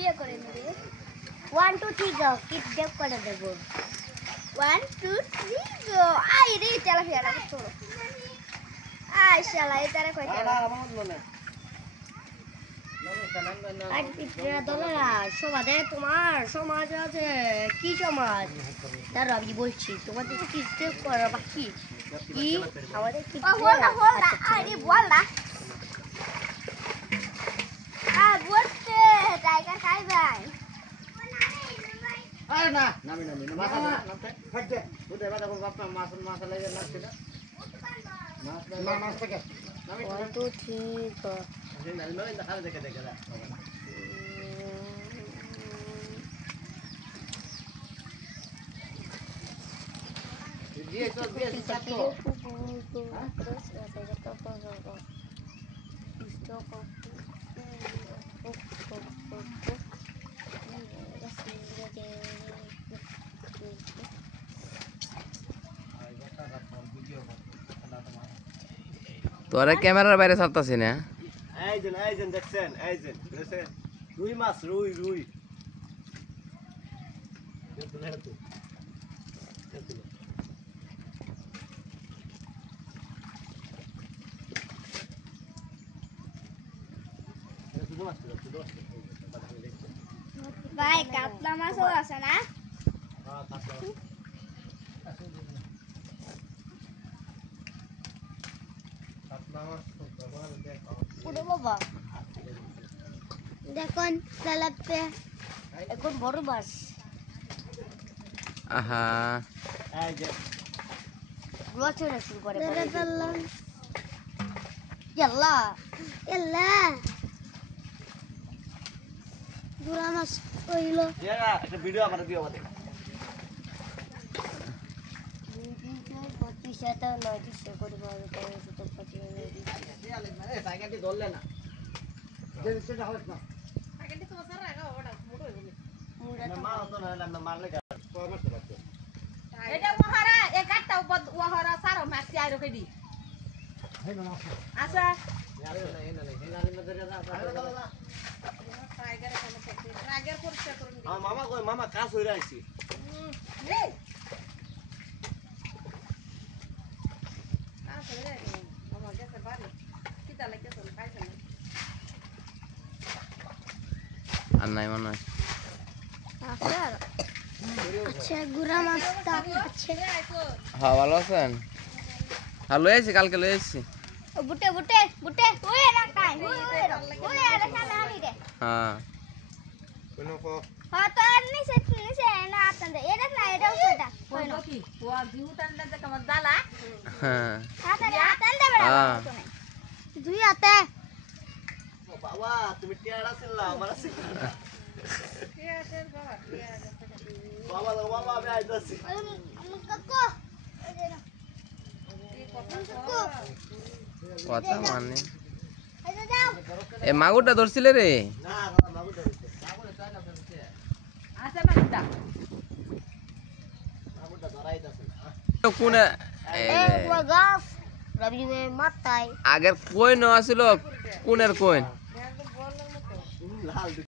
বিয়ে করে নেবে 1 2 3 গো কিডন্যাপ করে দেব 1 2 3 গো আই রে চলা ফেরা করো আই শালা এটারে কইতে না আমার মনে আজ পিছরা দলরা সমাজে তোমার সমাজ আছে কি সমাজ তার আমি বলছি তোমাদের কি স্টেপ করা বাকি কি আমাদের কি বল না আরে বল না বলতে টাইগার খাই ভাই আরে না নামি মাথা নামতে ফাটে বুঝে বাবা বাপ মাছ লাগে লাগছে না মাছ থেকে নামি 1 2 3 গো নামি দেখা দেখে দিয়ে তো দিয়ে সাথে তোরে ক্যামেরার বাইরে ছাড়তাছি না আইজেন দেখছেন আইজেন দেখছেন রুই মাছ রুই ভাই কাতলা মাছও আছে না হ্যাঁ কাতলা মাছ পুরো বাবা দেখুন লালাপে এখন বড় মাছ আহা এই যে গুলো চলে শুরু করে ইয়াল্লা গুড়া মাছ কইলো একটা ভিডিও আমার দিও আমাদের 25 টা 900 করে পাবে তো 25 এই সাইকেলটি ধরলে না যে সেটা হবে না সাইকেলটি তো সারা রাখা ওটা মোটো হইবো না মা তো না মারলে কমাতে পারতো এটা ওহারা এ কাটটা ওহারা সারো মাছি আইরো কইদি হে না আচ্ছা টাইগার কোন করতে টাইগার পরিষ্কার করুন দি মামা কাজ হইরা আইছি এই আসলে রে মামা গেছে বাড়ি কিটা লাগছে তো খাইছ না আর নাই মনে হয় আচ্ছা গুড়া মাছটা আছে হ্যাঁ ভালো আছেন হ্যাঁ লই আইছি কালকে লই আইছি বুটে ওই না কাই ওই না খানা আনি দে হ্যাঁ কোনো কো হ্যাঁ তো নিচে না আপনাদের এটা না এটা ওটা কইলো কি ওয়া বিহুটান দে কেমন দালা হ্যাঁ হাতান দে বড় দুই হাতে বাবা তুমি টিয়াড়া ছিলা আমার ছিলা কি আছে বাবা কি আছে বাবা আমি আইতাছি কাকু কথা মানে এই দাও এ মাগুরটা ধরছিলে রে না মাগু ধরছে আছে মাছটা মাগুটা ধরাইতাছে কোন গাছ রবি মে মাথায় আগের কইন আছিল কোনের কইন লাল